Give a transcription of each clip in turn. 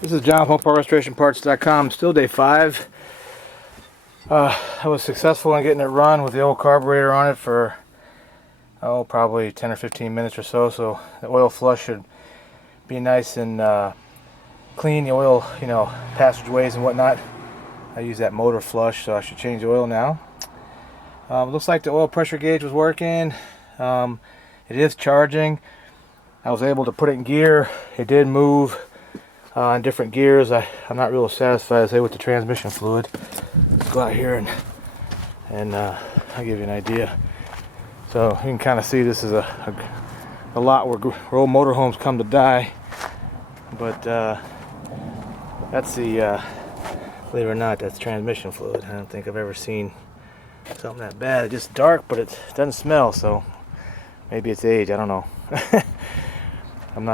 This is John from ALternatorParts.com. Still day 5. I was successful in getting it run with the old carburetor on it for probably 10 or 15 minutes or so. So the oil flush should be nice and clean. The oil, passageways and whatnot. I use that motor flush, so I should change the oil now. Looks like the oil pressure gauge was working. It is charging. I was able to put it in gear. It did move in different gears. I'm not real satisfied, say, with the transmission fluid. Let's go out here and I'll give you an idea. So you can kind of see this is a lot where old motorhomes come to die. But that's the, believe it or not, that's transmission fluid. I don't think I've ever seen something that bad. It's just dark, but it doesn't smell, so maybe it's age, I don't know.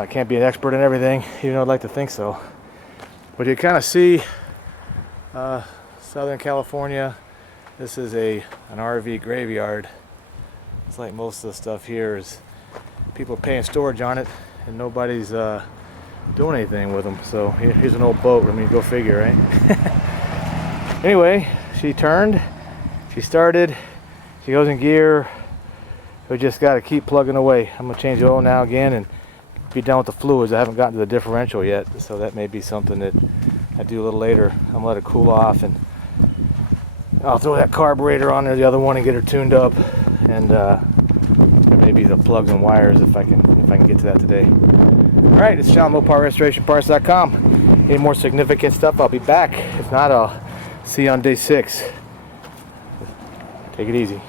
Can't be an expert in everything, even though I'd like to think so. But you kind of see Southern California. This is an RV graveyard. It's like most of the stuff here is people paying storage on it, and nobody's doing anything with them. So here's an old boat. I mean, go figure, right? Anyway, she turned, she started, she goes in gear. We just got to keep plugging away. I'm gonna change the oil now again and be done with the fluids. I haven't gotten to the differential yet, so that may be something that I do a little later. I'm gonna let it cool off, and I'll throw that carburetor on there, the other one, and get her tuned up, and maybe the plugs and wires if I can get to that today. All right, it's John from ALternatorParts.com. Any more significant stuff, I'll be back. If not, I'll see you on day 6. Take it easy.